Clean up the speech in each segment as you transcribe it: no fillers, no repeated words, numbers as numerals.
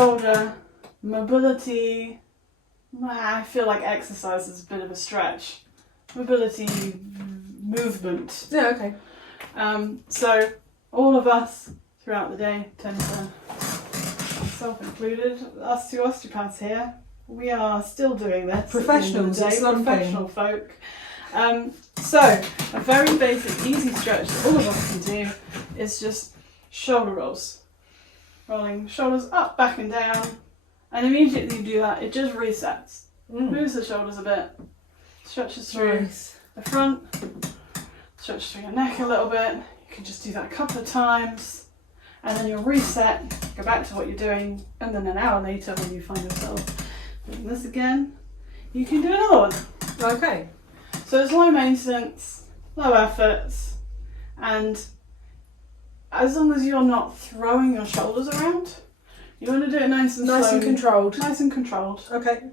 shoulder mobility. I feel like exercise is a bit of a stretch. Mobility, movement. Yeah, okay. So all of us throughout the day tend to, myself included, us two osteopaths here, we are still doing this. Professionals, it's not professional folk. So a very basic, easy stretch that all of us can do is just shoulder rolls. Rolling shoulders up, back and down. And immediately you do that, it just resets. Moves the shoulders a bit. Stretches through the front. Stretches through your neck a little bit. You can just do that a couple of times. And then you'll reset, go back to what you're doing. And then an hour later when you find yourself doing this again, you can do another one. Okay. So it's low maintenance, low efforts, and as long as you're not throwing your shoulders around, you want to do it nice and Nice slowly. and controlled. Nice and controlled. Okay.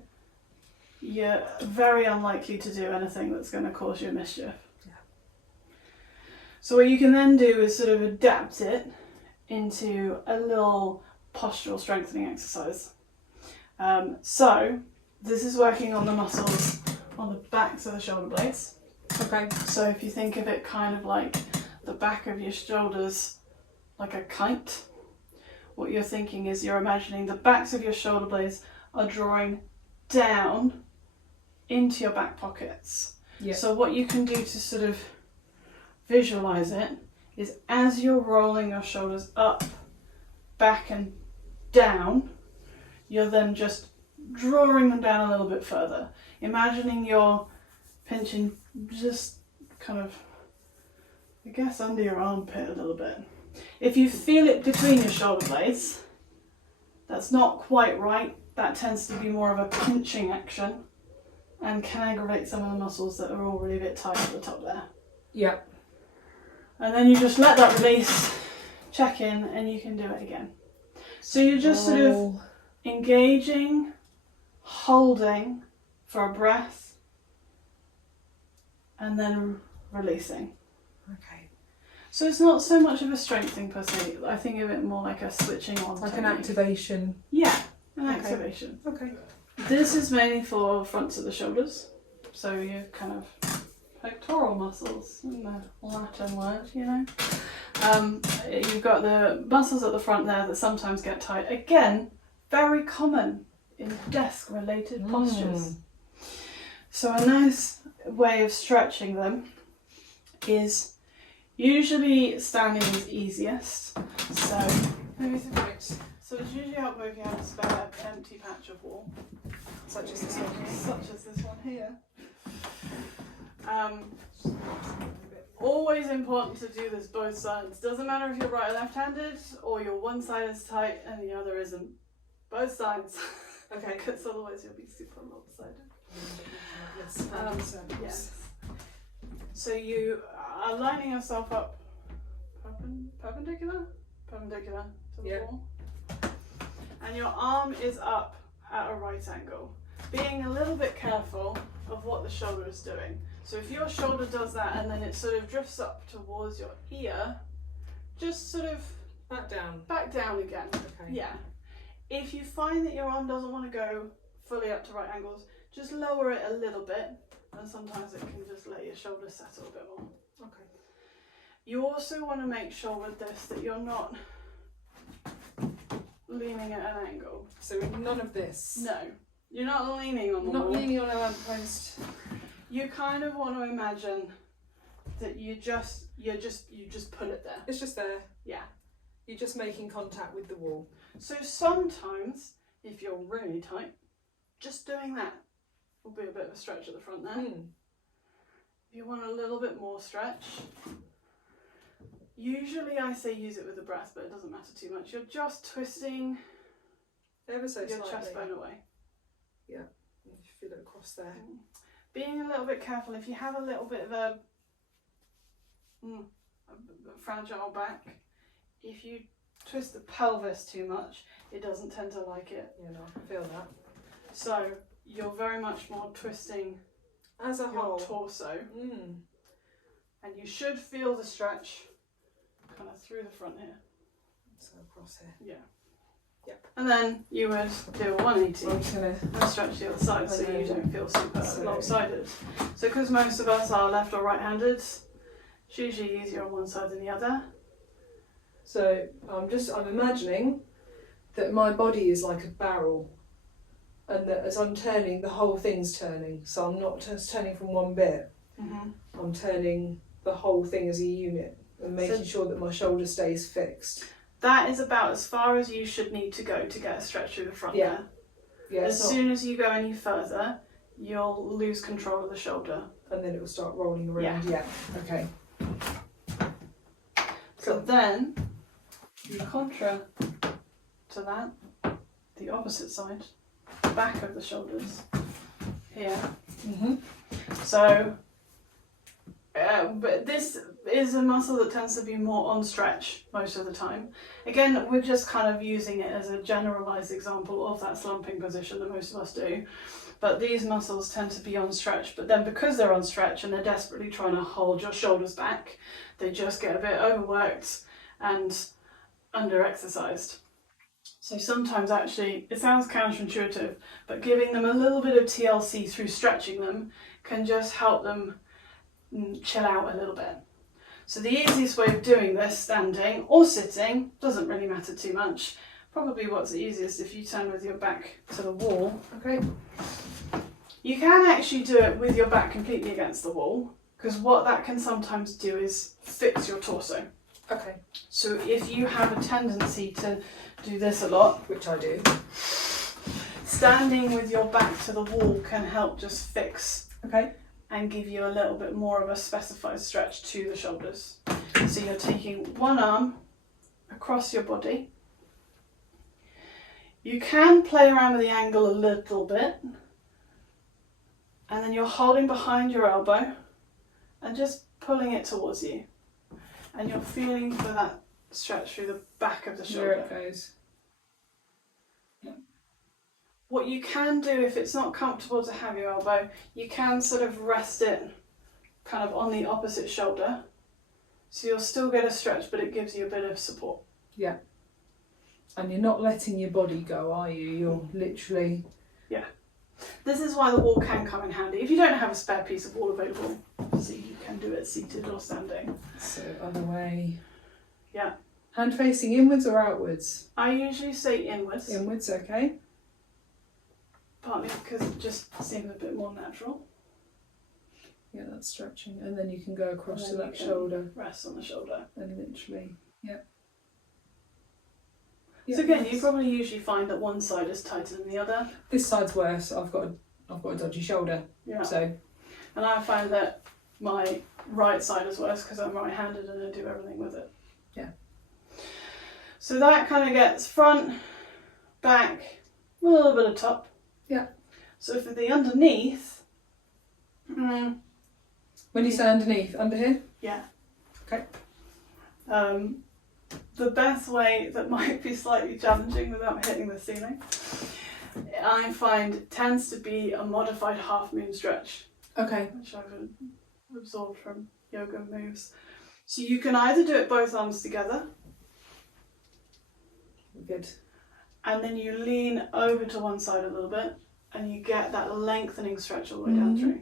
You're very unlikely to do anything that's going to cause you mischief. Yeah. So what you can then do is sort of adapt it into a little postural strengthening exercise. So this is working on the muscles on the backs of the shoulder blades. Okay. So if you think of it kind of like the back of your shoulders like a kite, what you're thinking is you're imagining the backs of your shoulder blades are drawing down into your back pockets. Yeah. So what you can do to sort of visualize it is as you're rolling your shoulders up, back and down, you're then just drawing them down a little bit further. Imagining you're pinching just kind of, I guess, under your armpit a little bit. If you feel it between your shoulder blades, that's not quite right. That tends to be more of a pinching action and can aggravate some of the muscles that are already a bit tight at the top there. Yeah. And then you just let that release, check in, and you can do it again. So you're just sort of engaging, holding for a breath, and then releasing. Okay. So it's not so much of a strengthening per se. I think of it more like a switching on. Like technique. an activation. Yeah, an Okay. activation. Okay. This is mainly for fronts of the shoulders. So your kind of pectoral muscles, in the Latin word, you know. You've got the muscles at the front there that sometimes get tight. Again, very common in desk-related postures. So a nice way of stretching them is usually standing is easiest. So maybe so it's usually helpful if you have a spare empty patch of wall, such as this one here. Always important to do this both sides. Doesn't matter if you're right or left-handed or your one side is tight and the other isn't. Both sides. Okay. Because otherwise you'll be super lopsided. Yes. So you are lining yourself up perpendicular to the wall. And your arm is up at a right angle. Being a little bit careful of what the shoulder is doing. So if your shoulder does that and then it sort of drifts up towards your ear, just sort of back down again. Okay. Yeah. If you find that your arm doesn't want to go fully up to right angles, just lower it a little bit, and sometimes it can just let your shoulders settle a bit more. Okay. You also want to make sure with this that you're not leaning at an angle. So none of this. No, you're not leaning on the wall. Not leaning on a lamppost. You kind of want to imagine that you just put it there. It's just there. Yeah. You're just making contact with the wall. So sometimes, if you're really tight, just doing that will be a bit of a stretch at the front there. If you want a little bit more stretch, usually I say use it with the breath, but it doesn't matter too much. You're just twisting ever so your slightly. chest bone away. Yeah, you feel it across there. Being a little bit careful, if you have a little bit of a fragile back, if you twist the pelvis too much, it doesn't tend to like it. Yeah, no, I can feel that. So you're very much more twisting as a your whole torso, and you should feel the stretch kind of through the front here. So across here. Yeah. And then you would do a 180 I'm just gonna. and stretch the other side so you don't feel super lopsided. So because most of us are left or right-handed, it's usually easier on one side than the other. So I'm imagining that my body is like a barrel, and that as I'm turning, the whole thing's turning. So I'm not just turning from one bit. I'm turning the whole thing as a unit and making sure that my shoulder stays fixed. That is about as far as you should need to go to get a stretch through the front there. Yeah. As soon as you go any further, you'll lose control of the shoulder. And then it will start rolling around. Yeah. Okay. So then, in contra to that, the opposite side, back of the shoulders, here. So, but this is a muscle that tends to be more on stretch most of the time. Again, we're just kind of using it as a generalized example of that slumping position that most of us do. But these muscles tend to be on stretch, but then because they're on stretch and they're desperately trying to hold your shoulders back, they just get a bit overworked and under-exercised. So sometimes actually, it sounds counterintuitive, but giving them a little bit of TLC through stretching them can just help them chill out a little bit. So the easiest way of doing this, standing or sitting, doesn't really matter too much. Probably what's the easiest if you turn with your back to the wall. Okay. You can actually do it with your back completely against the wall, because what that can sometimes do is fix your torso. Okay. So if you have a tendency to do this a lot, Which I do. standing with your back to the wall can help just fix Okay. and give you a little bit more of a specified stretch to the shoulders. So you're taking one arm across your body. You can play around with the angle a little bit, and then you're holding behind your elbow and just pulling it towards you. And you're feeling for that stretch through the back of the shoulder. There it goes. What you can do if it's not comfortable to have your elbow, you can sort of rest it kind of on the opposite shoulder. So you'll still get a stretch, but it gives you a bit of support. Yeah. And you're not letting your body go, are you? You're literally... Yeah. This is why the wall can come in handy. If you don't have a spare piece of wall available, so you can do it seated or standing. So other way. Yeah. Hand facing inwards or outwards? I usually say inwards. Inwards, okay. Partly because it just seems a bit more natural. Yeah, that's stretching. And then you can go across to And then that you can shoulder. Rest on the shoulder. And literally, yeah. So again, you probably usually find that one side is tighter than the other. This side's worse. I've got a dodgy shoulder. Yeah. So. And I find that my right side is worse because I'm right-handed and I do everything with it. Yeah. So that kind of gets front, back, a little bit of top. Yeah. So for the underneath, When you say underneath, under here? yeah. Okay. The best way that might be slightly challenging without hitting the ceiling, I find tends to be a modified half moon stretch, Okay. which I've absorbed from yoga moves. So you can either do it both arms together, Good. and then you lean over to one side a little bit, and you get that lengthening stretch all the way down through.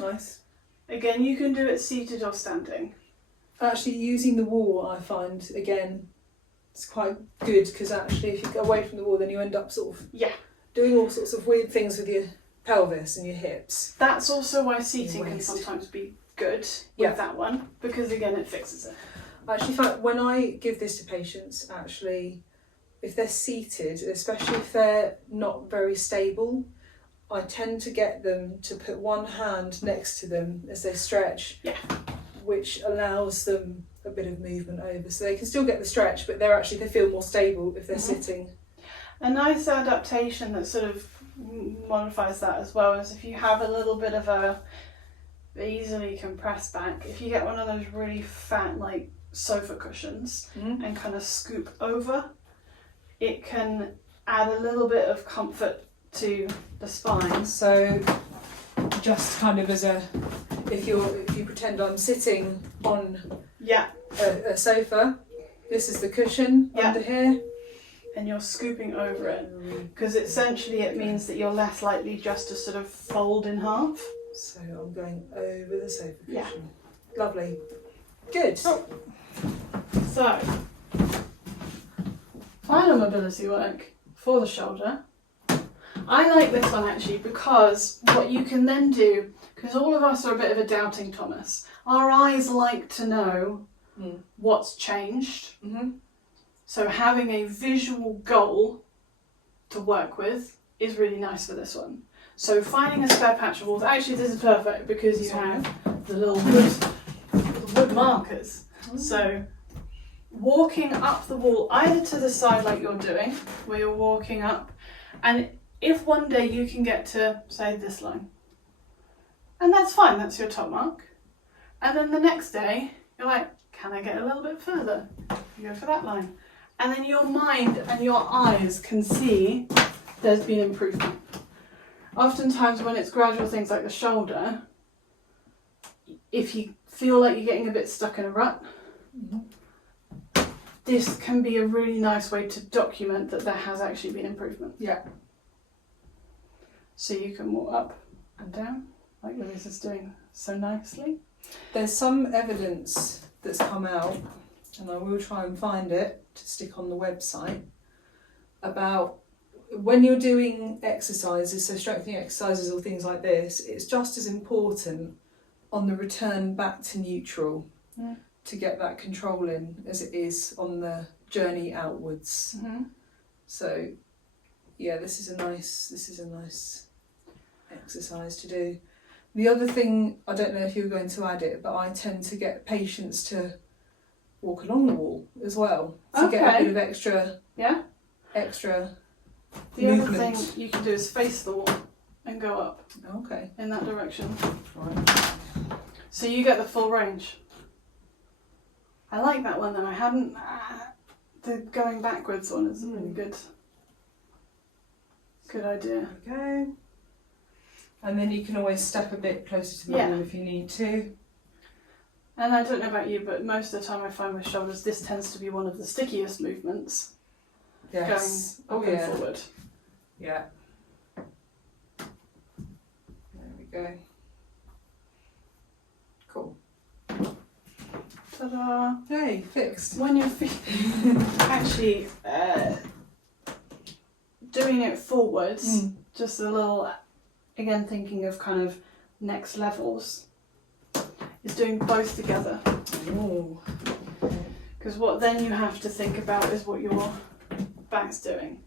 Nice. Again, you can do it seated or standing. Actually, using the wall, I find, again, it's quite good because actually if you go away from the wall, then you end up sort of doing all sorts of weird things with your pelvis and your hips. That's also why seating Your can waist. sometimes be good with that one, because again, it fixes it. I actually find when I give this to patients, actually, if they're seated, especially if they're not very stable, I tend to get them to put one hand next to them as they stretch, which allows them a bit of movement over. So they can still get the stretch, but they feel more stable if they're sitting. A nice adaptation that sort of modifies that as well is if you have a little bit of a easily compressed back, if you get one of those really fat like sofa cushions and kind of scoop over, it can add a little bit of comfort to the spine. So just kind of as if you pretend I'm sitting on a sofa, this is the cushion under here. and you're scooping over it, because essentially it means that you're less likely just to sort of fold in half. So I'm going over the sofa cushion. Yeah. Lovely. Good. Oh. So, final mobility work for the shoulder. I like this one actually because what you can then do, because all of us are a bit of a doubting Thomas, our eyes like to know what's changed. Mm-hmm. So having a visual goal to work with is really nice for this one. So finding a spare patch of walls, actually this is perfect because you have the little wood markers. So walking up the wall either to the side like you're doing, where you're walking up, and if one day you can get to, say, this line, and that's fine, that's your top mark, and then the next day you're like, can I get a little bit further? You go for that line. And then your mind and your eyes can see there's been improvement. Oftentimes when it's gradual things like the shoulder, if you feel like you're getting a bit stuck in a rut, this can be a really nice way to document that there has actually been improvement. Yeah. So you can walk up and down, like Louise is doing so nicely. There's some evidence that's come out, and I will try and find it to stick on the website, about when you're doing exercises, so strengthening exercises or things like this, it's just as important on the return back to neutral to get that control in as it is on the journey outwards. Mm-hmm. So yeah, this is a nice exercise to do. The other thing, I don't know if you were going to add it, but I tend to get patients to walk along the wall as well to get a bit of extra The movement. other thing you can do is face the wall and go up in that direction. Right. So you get the full range. I like that one though. I hadn't. The going backwards one is a really good idea. Okay. And then you can always step a bit closer to the wall if you need to. And I don't know about you, but most of the time I find with shoulders, this tends to be one of the stickiest movements. Yes. Going up and forward. Yeah. There we go. Cool. Ta-da! Hey, fixed. When you're actually doing it forwards, just a little, again thinking of kind of next levels, is doing both together. Because what then you have to think about is what your back's doing.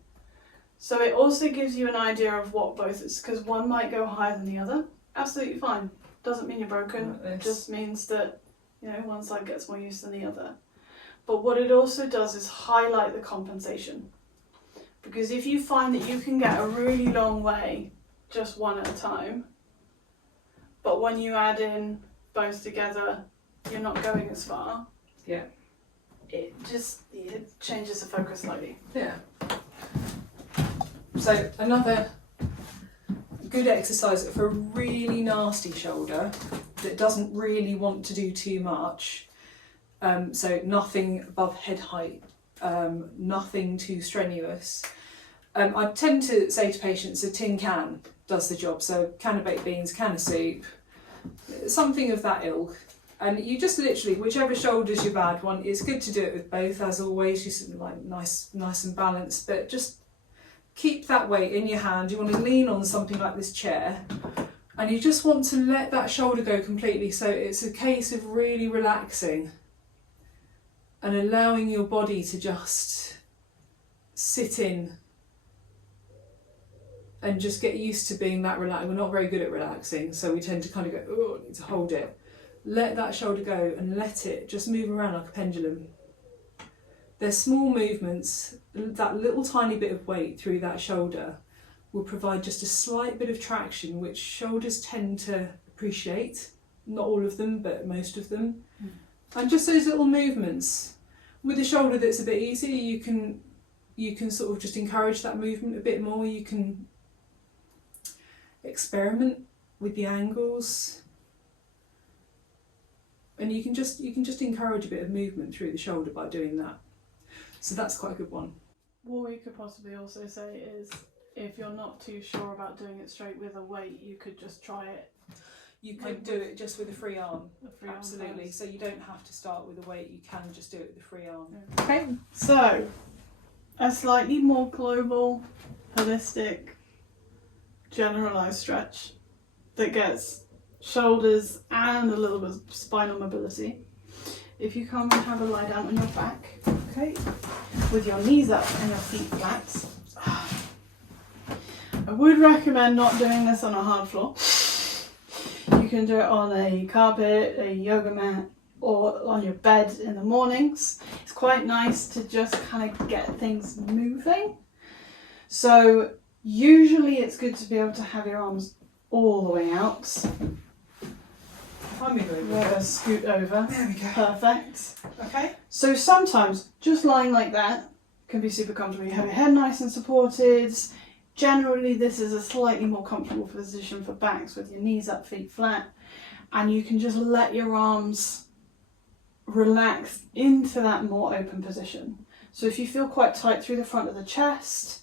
So it also gives you an idea of what both is, because one might go higher than the other. Absolutely fine. Doesn't mean you're broken. It just means that, you know, one side gets more use than the other. But what it also does is highlight the compensation. Because if you find that you can get a really long way just one at a time, but when you add in both together, you're not going as far. Yeah. It changes the focus slightly. Yeah. So another good exercise for a really nasty shoulder that doesn't really want to do too much. So nothing above head height, nothing too strenuous. I tend to say to patients a tin can does the job. So can of baked beans, can of soup, something of that ilk. And you just literally, whichever shoulder's your bad one, it's good to do it with both as always, just like nice and balanced, but just keep that weight in your hand. You want to lean on something like this chair and you just want to let that shoulder go completely. So it's a case of really relaxing and allowing your body to just sit in and just get used to being that relaxed. We're not very good at relaxing, so we tend to kind of go, oh, I need to hold it. Let that shoulder go and let it just move around like a pendulum. They're small movements. That little tiny bit of weight through that shoulder will provide just a slight bit of traction, which shoulders tend to appreciate. Not all of them, but most of them. And just those little movements. With a shoulder that's a bit easier, you can sort of just encourage that movement a bit more. You can experiment with the angles. And you can just encourage a bit of movement through the shoulder by doing that. So that's quite a good one. What we could possibly also say is, if you're not too sure about doing it straight with a weight, you could just try it. You could Like do it just with a free arm. A free arm Absolutely. first. So you don't have to start with a weight. You can just do it with the free arm. Yeah. Okay, so a slightly more global, holistic, generalized stretch that gets shoulders and a little bit of spinal mobility. If you come and have a lie down on your back, okay, with your knees up and your feet flat. I would recommend not doing this on a hard floor. You can do it on a carpet, a yoga mat, or on your bed in the mornings. It's quite nice to just kind of get things moving. So usually it's good to be able to have your arms all the way out. I'm going We're going to scoot over. There we go. Perfect. Okay. So sometimes just lying like that can be super comfortable. You have your head nice and supported. Generally this is a slightly more comfortable position for backs with your knees up, feet flat. And you can just let your arms relax into that more open position. So if you feel quite tight through the front of the chest,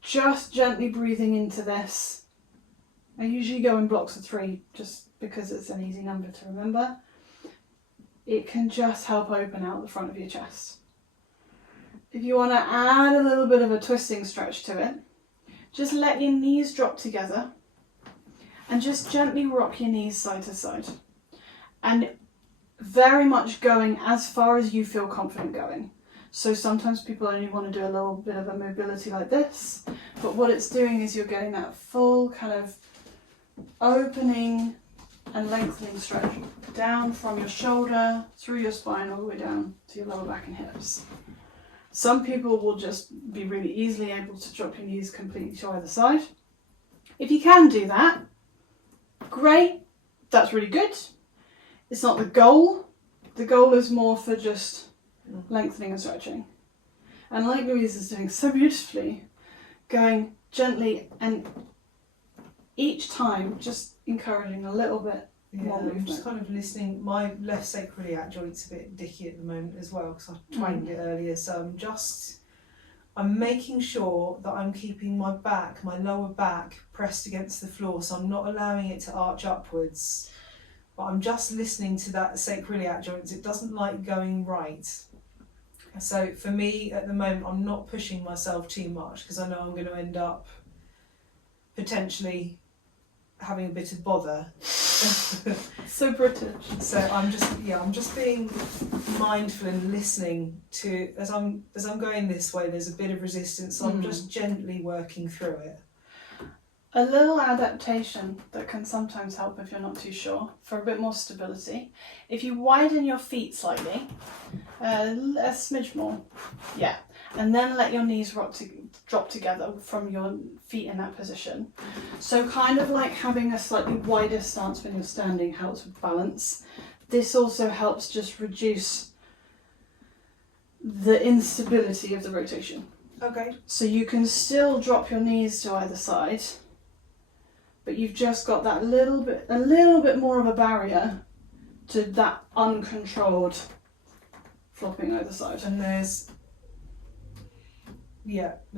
just gently breathing into this. I usually go in blocks of 3 just because it's an easy number to remember. It can just help open out the front of your chest. If you want to add a little bit of a twisting stretch to it, just let your knees drop together and just gently rock your knees side to side. And very much going as far as you feel confident going. So sometimes people only want to do a little bit of a mobility like this, but what it's doing is you're getting that full kind of opening and lengthening stretch down from your shoulder, through your spine, all the way down to your lower back and hips. Some people will just be really easily able to drop your knees completely to either side. If you can do that, great, that's really good. It's not the goal. The goal is more for just lengthening and stretching. And like Louise is doing so beautifully, going gently and each time just encouraging a little bit more I'm movement. just kind of listening. My left sacroiliac joint's a bit dicky at the moment as well because I twanged it earlier. So I'm making sure that I'm keeping my back, my lower back, pressed against the floor. So I'm not allowing it to arch upwards. But I'm just listening to that sacroiliac joint. It doesn't like going right. So for me at the moment, I'm not pushing myself too much because I know I'm going to end up potentially having a bit of bother. So British. So I'm just being mindful and listening to as I'm going this way. There's a bit of resistance, so I'm just gently working through it. A little adaptation that can sometimes help if you're not too sure, for a bit more stability. If you widen your feet slightly, a smidge more, yeah, and then let your knees drop together from your feet in that position. So kind of like having a slightly wider stance when you're standing helps with balance. This also helps just reduce the instability of the rotation. Okay. So you can still drop your knees to either side, but you've just got that a little bit more of a barrier to that uncontrolled flopping either side. And there's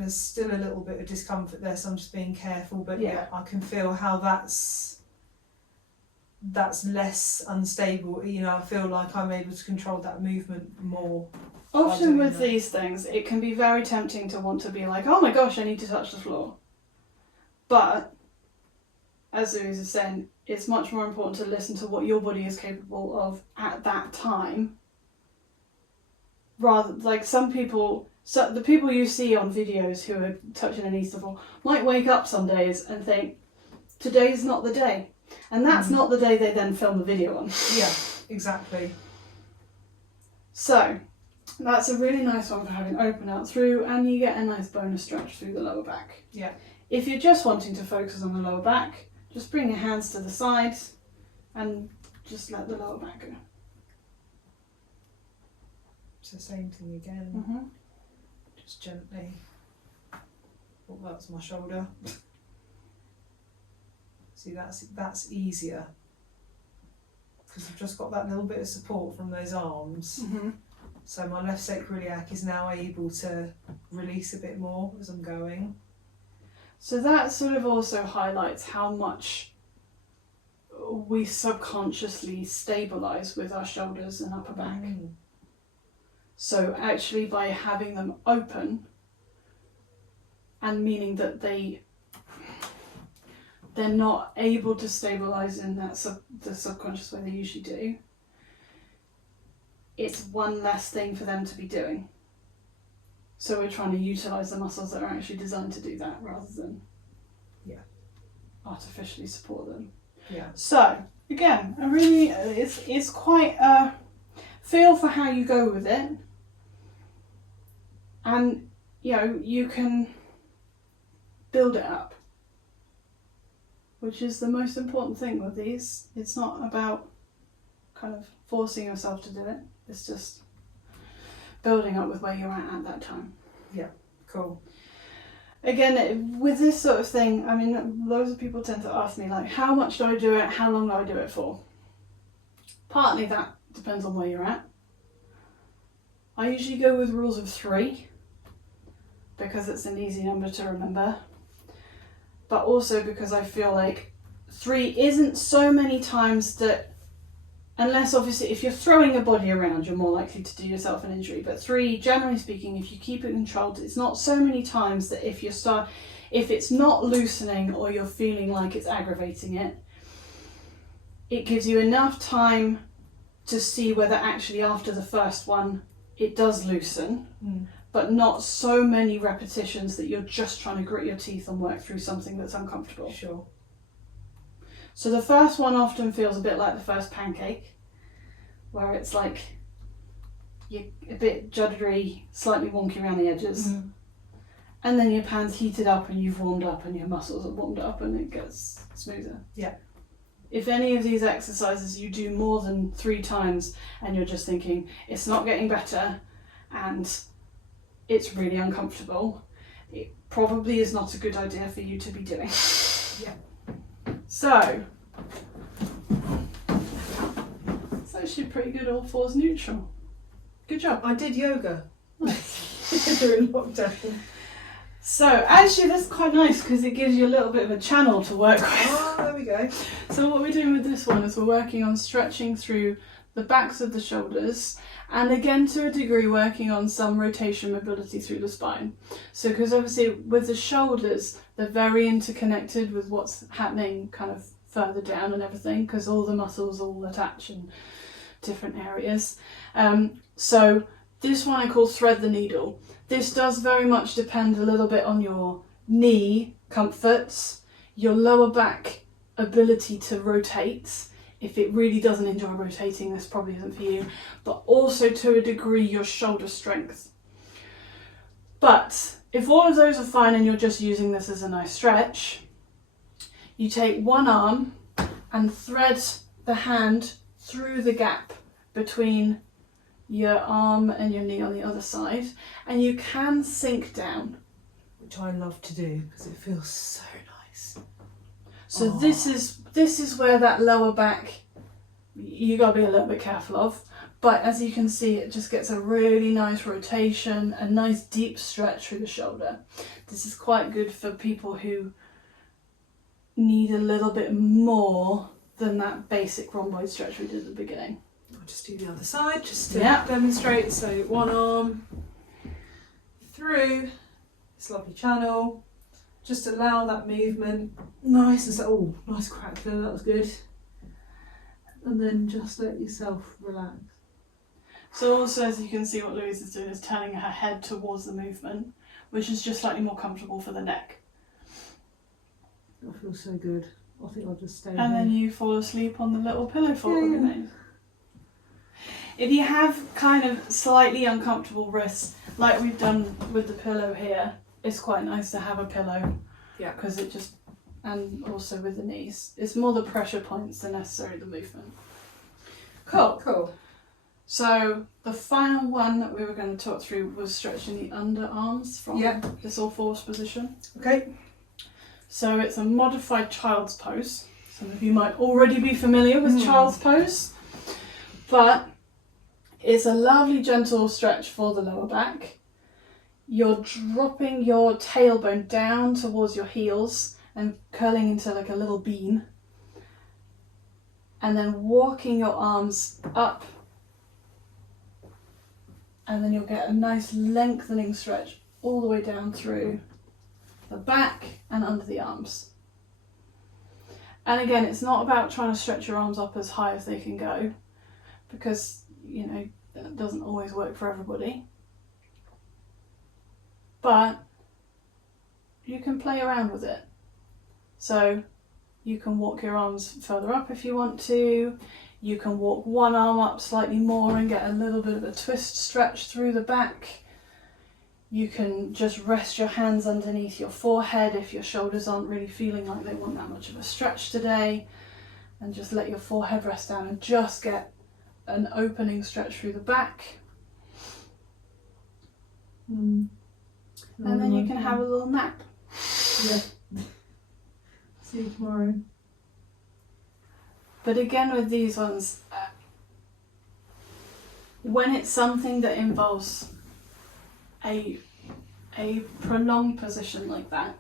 still a little bit of discomfort there, so I'm just being careful. But yeah I can feel how that's less unstable. You know, I feel like I'm able to control that movement more. Often with these things, it can be very tempting to want to be like, oh my gosh, I need to touch the floor. But as Louise is saying, it's much more important to listen to what your body is capable of at that time. Rather, like the people you see on videos who are touching their knees to the floor might wake up some days and think, today's not the day. And that's not the day they then film the video on. Yeah, exactly. So, that's a really nice one for having open out through, and you get a nice bonus stretch through the lower back. Yeah. If you're just wanting to focus on the lower back, just bring your hands to the sides and just let the lower back go. It's the same thing again. Mm-hmm. Just gently. Oh, that's my shoulder. See, that's easier because I've just got that little bit of support from those arms. Mm-hmm. So my left sacroiliac is now able to release a bit more as I'm going. So that sort of also highlights how much we subconsciously stabilise with our shoulders and upper back. So actually by having them open, and meaning that they're not able to stabilise in that the subconscious way they usually do, it's one less thing for them to be doing. So we're trying to utilise the muscles that are actually designed to do that rather than artificially support them. Yeah. So again, it's quite a feel for how you go with it, and you can build it up, which is the most important thing with these. It's not about kind of forcing yourself to do it. It's just building up with where you're at that time. Yeah, cool. Again, with this sort of thing, I mean, loads of people tend to ask me, like, how much do I do it? How long do I do it for? Partly that depends on where you're at. I usually go with rules of 3 because it's an easy number to remember. But also because I feel like 3 isn't so many times that, unless obviously if you're throwing your body around, you're more likely to do yourself an injury. But 3, generally speaking, if you keep it controlled, it's not so many times that if it's not loosening or you're feeling like it's aggravating it, it gives you enough time to see whether actually after the first one it does loosen. But not so many repetitions that you're just trying to grit your teeth and work through something that's uncomfortable. Sure. So the first one often feels a bit like the first pancake, where it's like you're a bit juddery, slightly wonky around the edges. And then your pan's heated up and you've warmed up and your muscles are warmed up and it gets smoother. Yeah. If any of these exercises you do more than 3 times and you're just thinking, it's not getting better and it's really uncomfortable, it probably is not a good idea for you to be doing. Yeah. So, it's actually pretty good all fours neutral. Good job. I did yoga Nice. during lockdown. So, actually that's quite nice because it gives you a little bit of a channel to work with. Oh, there we go. So what we're doing with this one is we're working on stretching through the backs of the shoulders, and again to a degree working on some rotation mobility through the spine. So because obviously with the shoulders they're very interconnected with what's happening kind of further down and everything, because all the muscles all attach in different areas. So this one I call thread the needle. This does very much depend a little bit on your knee comforts, your lower back ability to rotate. If it really doesn't enjoy rotating, this probably isn't for you, but also to a degree your shoulder strength. But if all of those are fine and you're just using this as a nice stretch, you take one arm and thread the hand through the gap between your arm and your knee on the other side, and you can sink down. Which I love to do because it feels so nice. So this is where that lower back, you got to be a little bit careful of. But as you can see, it just gets a really nice rotation, a nice deep stretch through the shoulder. This is quite good for people who need a little bit more than that basic rhomboid stretch we did at the beginning. I'll just do the other side just to Yeah. demonstrate. So one arm through this lovely channel. Just allow that movement nice and so, oh, nice crack there, that was good. And then just let yourself relax. So also, as you can see, what Louise is doing is turning her head towards the movement, which is just slightly more comfortable for the neck. That feels so good. I think I'll just stay And here. then you fall asleep on the little pillow fort that we Yeah. made. If you have kind of slightly uncomfortable wrists, like we've done with the pillow here, it's quite nice to have a pillow. Yeah. Because it just, and also with the knees, it's more the pressure points than necessarily the movement. Cool. Cool. So the final one that we were going to talk through was stretching the underarms from this all fours position. Okay. So it's a modified child's pose. Some of you might already be familiar with child's pose, but It's a lovely gentle stretch for the lower back. You're dropping your tailbone down towards your heels and curling into like a little bean. And then walking your arms up. And then you'll get a nice lengthening stretch all the way down through the back and under the arms. And again, it's not about trying to stretch your arms up as high as they can go, because, you know, that doesn't always work for everybody. But you can play around with it. So you can walk your arms further up if you want to. You can walk one arm up slightly more and get a little bit of a twist stretch through the back. You can just rest your hands underneath your forehead if your shoulders aren't really feeling like they want that much of a stretch today. And just let your forehead rest down and just get an opening stretch through the back. And then you can have a little nap. Yeah. See you tomorrow. But again, with these ones, when it's something that involves a prolonged position like that,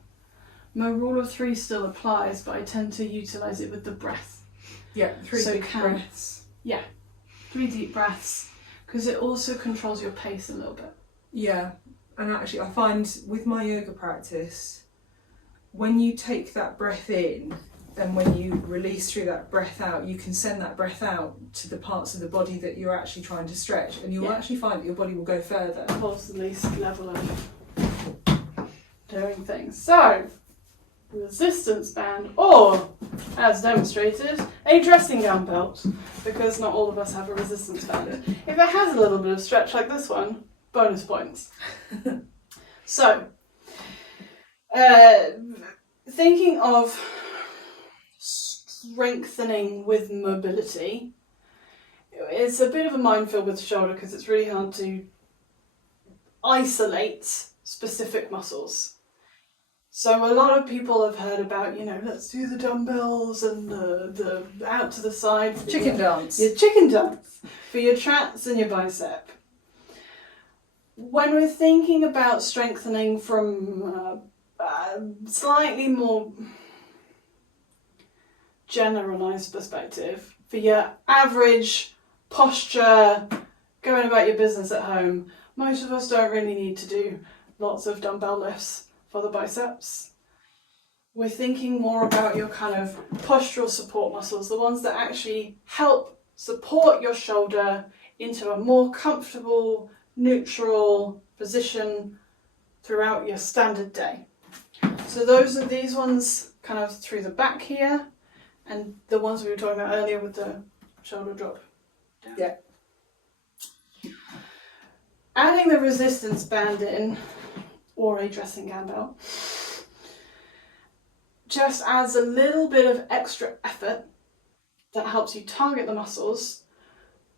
my rule of 3 still applies, but I tend to utilise it with the breath. Yeah, 3 big breaths. Yeah, 3 deep breaths, because it also controls your pace a little bit. Yeah, and actually I find with my yoga practice, when you take that breath in and when you release through that breath out, you can send that breath out to the parts of the body that you're actually trying to stretch, and you'll actually find that your body will go further. What's the least level of doing things? So, resistance band, or, as demonstrated, a dressing gown belt, because not all of us have a resistance band. If it has a little bit of stretch like this one, bonus points. So, thinking of strengthening with mobility, it's a bit of a minefield with the shoulder because it's really hard to isolate specific muscles. So a lot of people have heard about, you know, let's do the dumbbells and the out to the side. Chicken dance. Your chicken dance for your traps and your bicep. When we're thinking about strengthening from slightly more generalised perspective, for your average posture, going about your business at home, most of us don't really need to do lots of dumbbell lifts for the biceps. We're thinking more about your kind of postural support muscles, the ones that actually help support your shoulder into a more comfortable, neutral position throughout your standard day. So those are these ones kind of through the back here, and the ones we were talking about earlier with the shoulder drop down. Yeah. Adding the resistance band in, or a dressing gown belt, just adds a little bit of extra effort that helps you target the muscles,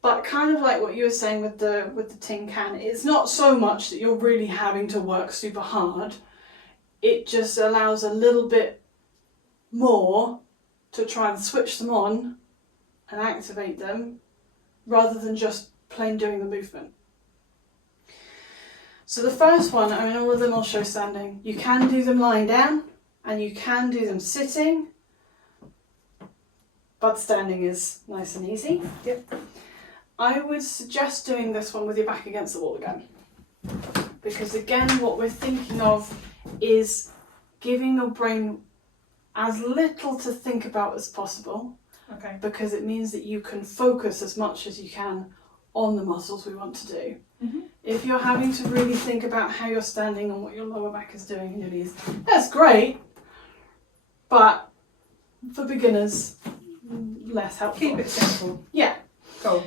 but kind of like what you were saying with the tin can, it's not so much that you're really having to work super hard, it just allows a little bit more to try and switch them on and activate them, rather than just plain doing the movement. So the first one, I mean, all of them will show standing. You can do them lying down and you can do them sitting, but standing is nice and easy. Yep. I would suggest doing this one with your back against the wall again, because again, what we're thinking of is giving your brain as little to think about as possible. Okay. Because it means that you can focus as much as you can on the muscles we want to do. Mm-hmm. If you're having to really think about how you're standing and what your lower back is doing and your knees, that's great, but for beginners, less helpful. Keep it simple. Yeah. Cool.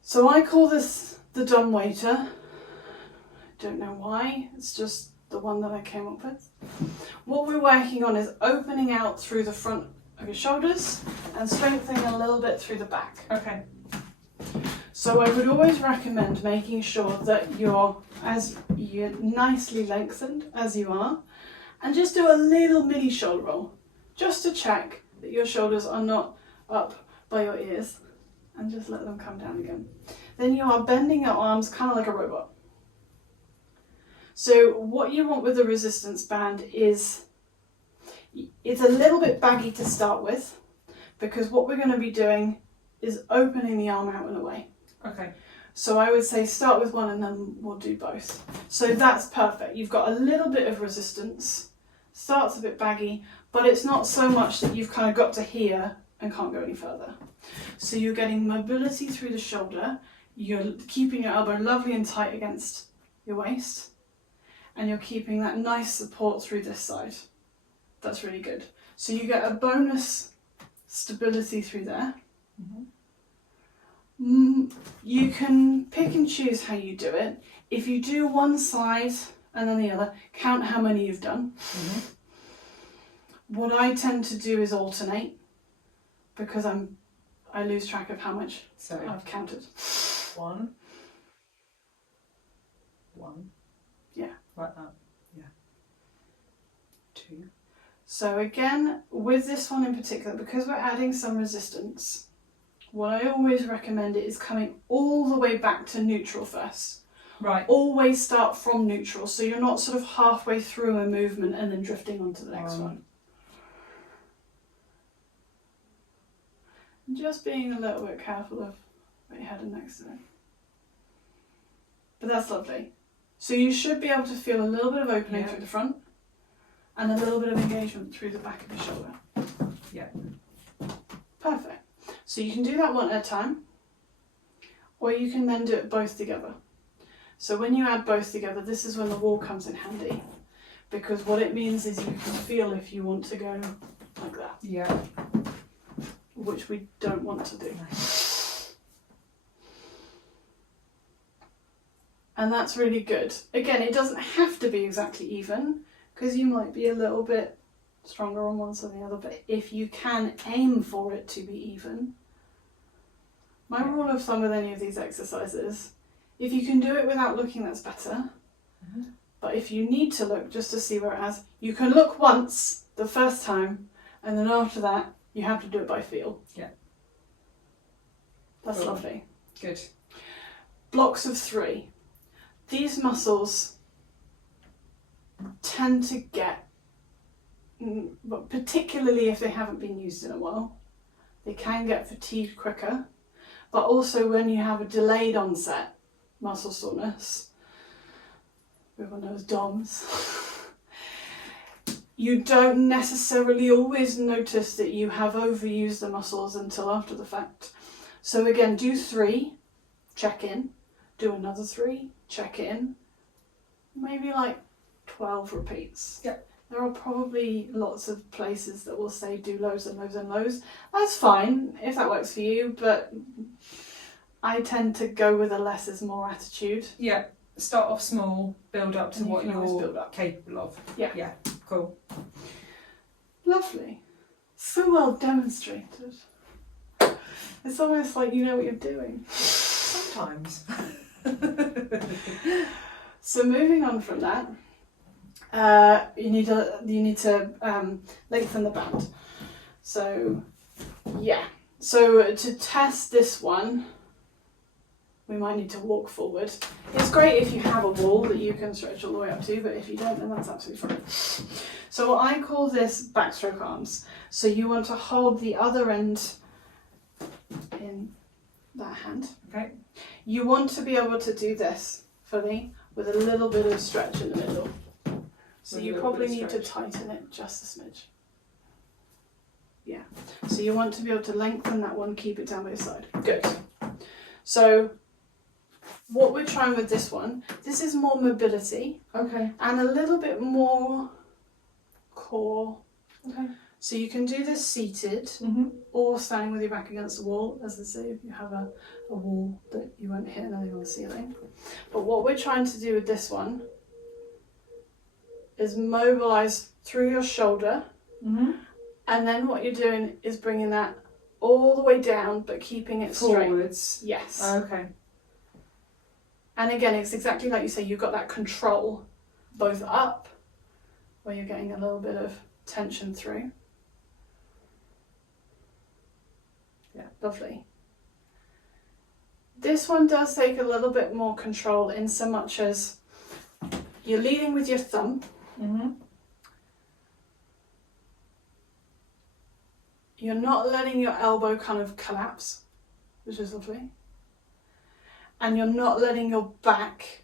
So I call this the dumb waiter. I don't know why, it's just the one that I came up with. What we're working on is opening out through the front of your shoulders and strengthening a little bit through the back. Okay. So I would always recommend making sure that you're nicely lengthened as you are, and just do a little mini shoulder roll, just to check that your shoulders are not up by your ears and just let them come down again. Then you are bending your arms kind of like a robot. So what you want with the resistance band is, it's a little bit baggy to start with, because what we're going to be doing is opening the arm out and away. Okay. So I would say start with one and then we'll do both. So that's perfect. You've got a little bit of resistance, starts a bit baggy, but it's not so much that you've kind of got to here and can't go any further. So you're getting mobility through the shoulder, you're keeping your elbow lovely and tight against your waist, and you're keeping that nice support through this side. That's really good. So you get a bonus stability through there. You can pick and choose how you do it. If you do one side and then the other, count how many you've done. What I tend to do is alternate, because I lose track of how much I've counted. 1. Yeah. Like that. Yeah. 2. So again, with this one in particular, because we're adding some resistance, what I always recommend is coming all the way back to neutral first. Right. Always start from neutral, so you're not sort of halfway through a movement and then drifting onto the next one. Just being a little bit careful of what you're heading next to it. But that's lovely. So you should be able to feel a little bit of opening through the front and a little bit of engagement through the back of your shoulder. Yeah. Perfect. So you can do that one at a time, or you can then do it both together. So when you add both together, this is when the wall comes in handy, because what it means is you can feel if you want to go like that. Yeah. Which we don't want to do. And that's really good. Again, it doesn't have to be exactly even, because you might be a little bit stronger on one side or the other, but if you can aim for it to be even. My rule of thumb with any of these exercises, if you can do it without looking, that's better. But if you need to look just to see where it has, you can look once the first time, and then after that you have to do it by feel. Yeah. That's lovely. Good. Blocks of 3. These muscles tend to get, but particularly if they haven't been used in a while, they can get fatigued quicker. But also when you have a delayed onset muscle soreness, everyone knows DOMS, you don't necessarily always notice that you have overused the muscles until after the fact. So again, do 3, check in, do another 3, check in, maybe like 12 repeats. Yep. There are probably lots of places that will say do loads and loads and loads. That's fine if that works for you, but I tend to go with a less is more attitude. Yeah. Start off small, build up to And you what can always you're build up. capable of. Yeah. Yeah. Cool. Lovely. So well demonstrated. It's almost like you know what you're doing. Sometimes. So moving on from that, you need to lengthen the band. So yeah. So to test this one, we might need to walk forward. It's great if you have a wall that you can stretch all the way up to, but if you don't, then that's absolutely fine. So I call this backstroke arms. So you want to hold the other end in that hand. Okay. You want to be able to do this fully with a little bit of stretch in the middle. So With a you little probably bit of need to stretch. tighten it just a smidge. Yeah. So you want to be able to lengthen that one, keep it down by your side. Good. So what we're trying with this one, this is more mobility Okay. and a little bit more core. Okay. So you can do this seated or standing with your back against the wall, as I say, if you have a wall that you won't hit anything on the ceiling. But what we're trying to do with this one is mobilise through your shoulder, and then what you're doing is bringing that all the way down but keeping it straight. Forwards. Yes. Okay. And again, it's exactly like you say, you've got that control both up, where you're getting a little bit of tension through. Yeah, lovely. This one does take a little bit more control in so much as you're leading with your thumb. Mm-hmm. You're not letting your elbow kind of collapse, which is lovely. And you're not letting your back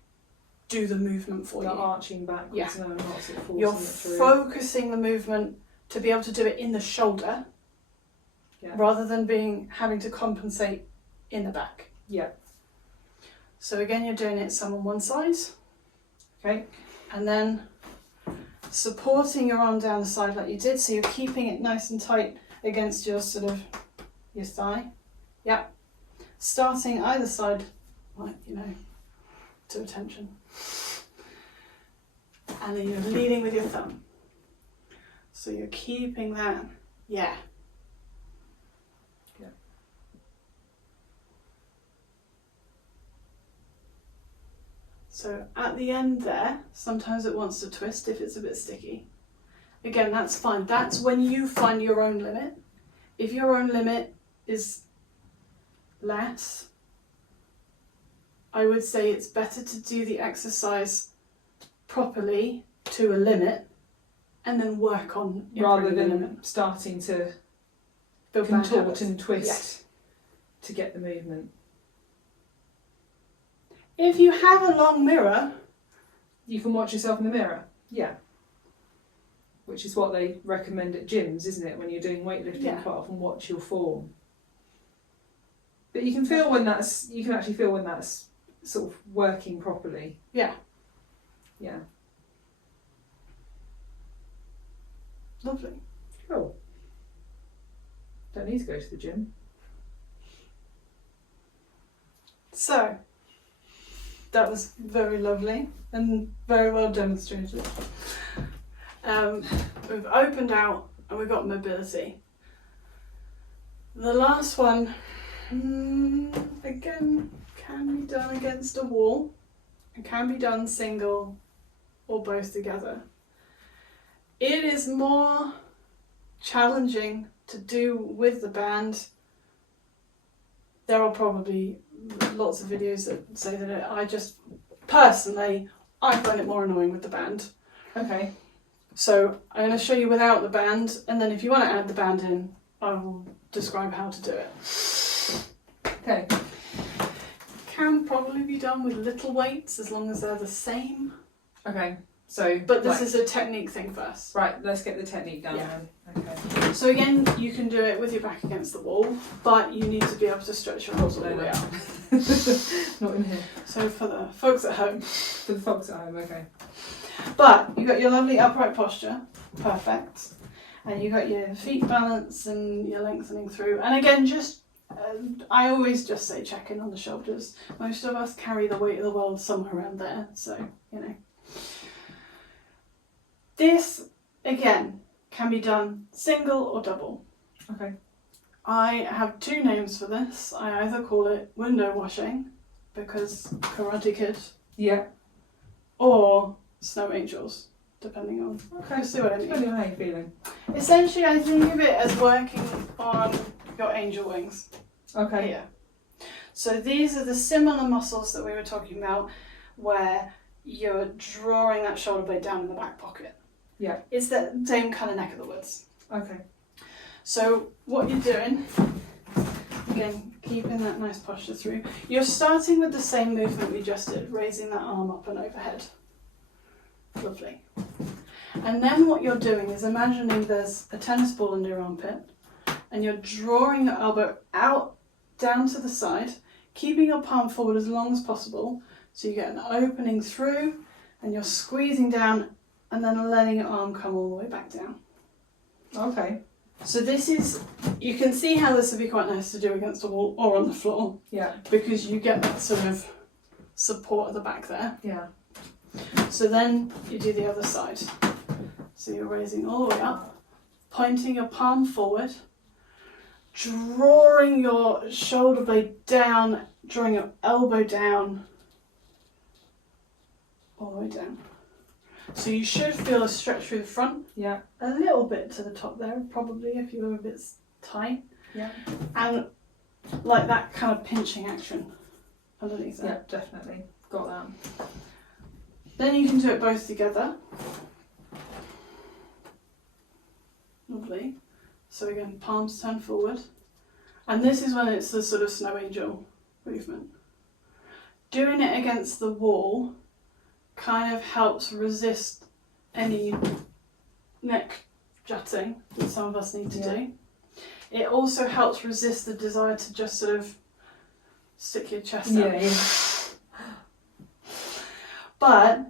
do the movement for you. You're arching backwards. Yeah. No, not sort of forcing You're it through. focusing the movement to be able to do it in the shoulder, rather than having to compensate in the back. Yeah. So again, you're doing it some on one side. Okay. And then supporting your arm down the side like you did, so you're keeping it nice and tight against your your thigh. Yeah. Starting either side, like, to attention. And then you're leading with your thumb. So you're keeping that, yeah. Yeah. So at the end there, sometimes it wants to twist if it's a bit sticky. Again, that's fine. That's when you find your own limit. If your own limit is less, I would say it's better to do the exercise properly to a limit and then work on rather improving the than limit. starting to Build bad contort habits. and twist Yes. to get the movement. If you have a long mirror, You can watch yourself in the mirror. Yeah. Which is what they recommend at gyms, isn't it? When you're doing weightlifting, Yeah. quite often watch your form. But you can feel when that's, you can actually feel when that's sort of working properly. yeah, Yeah. lovely. Cool. Don't need to go to the gym. So, that was very lovely and very well demonstrated. We've opened out and we've got mobility. The last one, again, can be done against a wall. It can be done single or both together. It is more challenging to do with the band. There are probably lots of videos that say that I just, personally, I find it more annoying with the band. Okay. So I'm going to show you without the band, and then if you want to add the band in, I will describe how to do it. Okay. Can probably be done with little weights as long as they're the same. Okay. So, But this is a technique thing first. right. Let's get the technique down Yeah. then. Okay. So again, you can do it with your back against the wall, but you need to be able to stretch your arms all the way out. Not in here. So for the folks at home. For the folks at home. Okay. But you got your lovely upright posture, perfect, and you got your feet balanced and you're lengthening through. And again, just I always just say check in on the shoulders. Most of us carry the weight of the world somewhere around there, so This again can be done single or double. Okay. I have two names for this. I either call it window washing because Karate Kid, Yeah. or snow angels, depending on. Okay. You see what I mean? Depending on how you're feeling. Essentially, I think of it as working on your angel wings. Okay. Here. So these are the similar muscles that we were talking about, where you're drawing that shoulder blade down in the back pocket. Yeah. It's that same kind of neck of the woods. Okay. So what you're doing, again, keeping that nice posture through, you're starting with the same movement we just did, raising that arm up and overhead. Lovely. And then what you're doing is imagining there's a tennis ball under your armpit, and you're drawing your elbow out, down to the side, keeping your palm forward as long as possible, so you get an opening through, and you're squeezing down, and then letting your arm come all the way back down. Okay. So this is, you can see how this would be quite nice to do against a wall or on the floor, Yeah. because you get that sort of support at the back there. Yeah. So then you do the other side. So you're raising all the way up, pointing your palm forward, drawing your shoulder blade down, drawing your elbow down, all the way down. So you should feel a stretch through the front, Yeah. a little bit to the top there, probably if you were a bit tight. Yeah. And like that kind of pinching action. underneath Yeah, there. definitely. Got that. Then you can do it both together. Lovely. So again, palms turn forward. And this is when it's the sort of snow angel movement. Doing it against the wall kind of helps resist any neck jutting that some of us need to do. It also helps resist the desire to just sort of stick your chest out. Yeah. But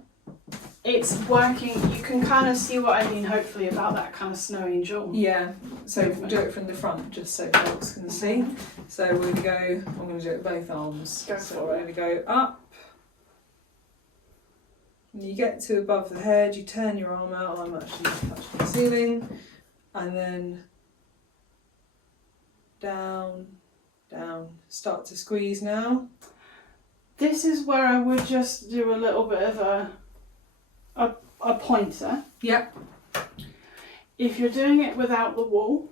it's working. You can kind of see what I mean, hopefully, about that kind of snow angel. Yeah, so movement. do it from the front just so folks can see. So we're going to go, I'm going to do it with both arms. Go so for we're it. going to go up. When you get to above the head, you turn your arm out. I'm actually touching the ceiling. And then down, down. Start to squeeze now. This is where I would just do a little bit of a pointer. Yep. If you're doing it without the wall,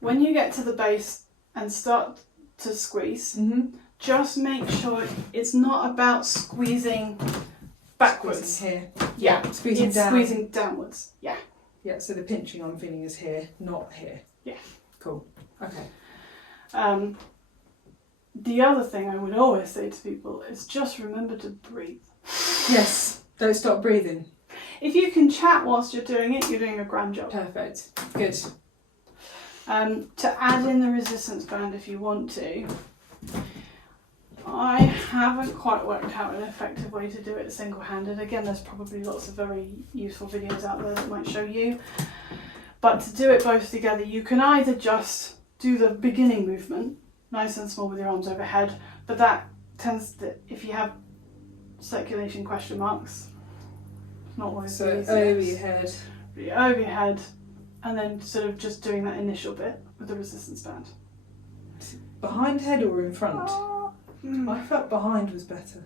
when you get to the base and start to squeeze, just make sure it's not about squeezing backwards. Squeezing here. Yeah, Squeezing it's down. squeezing downwards. Yeah. Yeah, so the pinching I'm feeling is here, not here. Yeah. Cool. Okay. The other thing I would always say to people is just remember to breathe. Yes. Don't stop breathing. If you can chat whilst you're doing it, you're doing a grand job. Perfect. Good. To add in the resistance band if you want to, I haven't quite worked out an effective way to do it single-handed. Again, there's probably lots of very useful videos out there that might show you. But to do it both together, you can either just do the beginning movement, nice and small with your arms overhead, but that tends to, if you have circulation question marks, it's not always So the easiest. over your head. Over your head, and then sort of just doing that initial bit with the resistance band. Behind head or in front? I felt behind was better.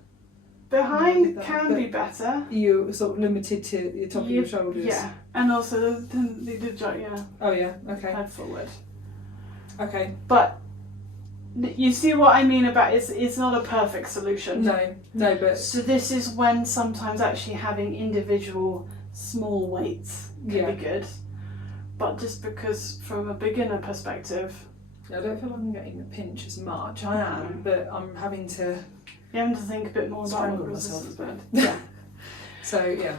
Behind That- can but- be better. You're sort of limited to the top of your shoulders. Yeah, and also the joint, yeah, Oh yeah, okay. head forward. Okay. But you see what I mean about it's not a perfect solution. No, but So this is when sometimes actually having individual small weights can be good. But just because from a beginner perspective, I don't feel like I'm getting the pinch as much. I am, but I'm having to you have to think a bit more about strangle what myself resistance a bit. band. Yeah. So yeah.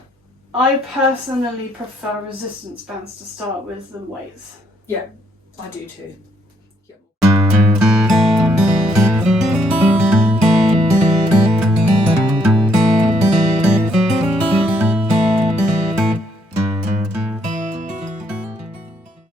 I personally prefer resistance bands to start with than weights. I do too.